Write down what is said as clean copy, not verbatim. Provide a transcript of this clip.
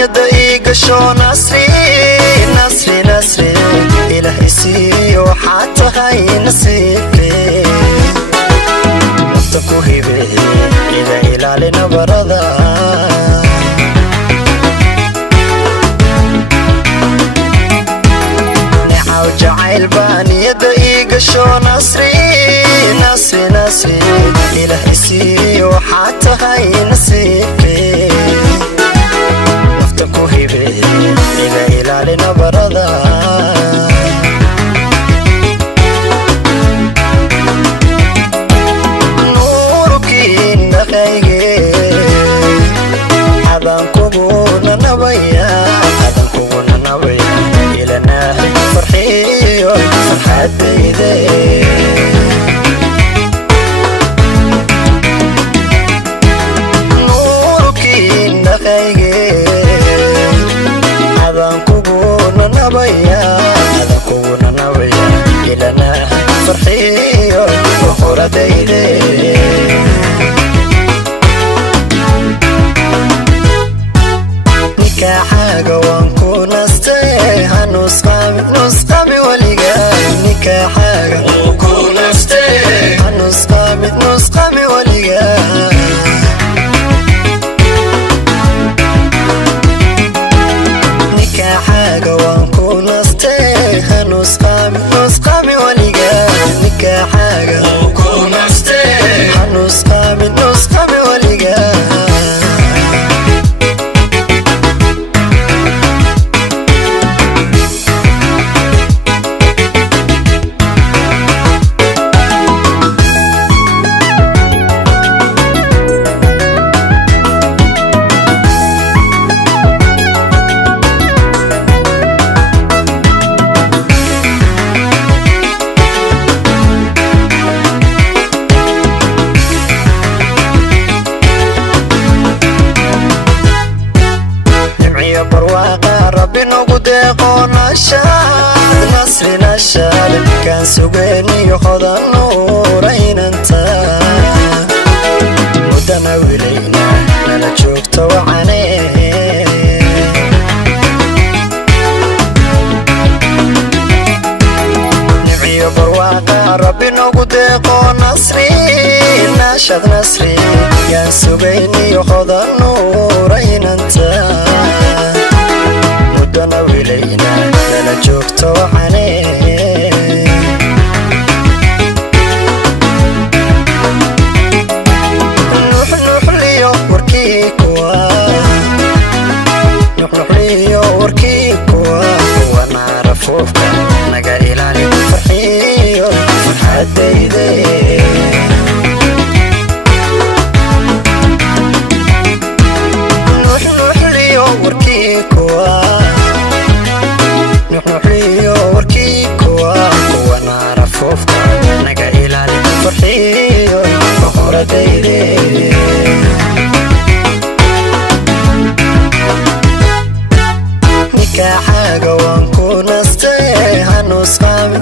niyada iga sho nasri nasri nasri ilahi siiyo waxaad tahay nasiibkee nafta ku hibe iga ilaali nabarada nicaw jacayl baa niyada iga sho nasri nasri nasri ilahi siiyo waxaad tahay nasiibkee nafta ku hibe iga ilaali nabarada nikaaxaaga waan ku nastay hanusqami waliga nikaaxaaga waan ku nastay hanusqami waliga nikaaxaaga waan ku nastay hanusqami waliga nikaaxaaga waan ku nastay hanusqami waliga ربي نقدق نشاد نصري نشاد كان سوقني يخذ النورين انت ودنا ولينا انا شفت وعانيه نبي برواقة ربي نقدق نصري نشاد نصري كان سوقني يخذ النورين انت ودنا ولينا لنا جوكت وحنيه نوح ليو وركيكوا نوح ليو وركيكوا ونعرفوك نقا إلاني فرحيو فرحة ديدي نوح ليو وركيكوا نحليو وركيكوا ونعرفوك نقا إلاني فرحيو فخورة ديدي nikaaxaaga waan ku nastay hanusqami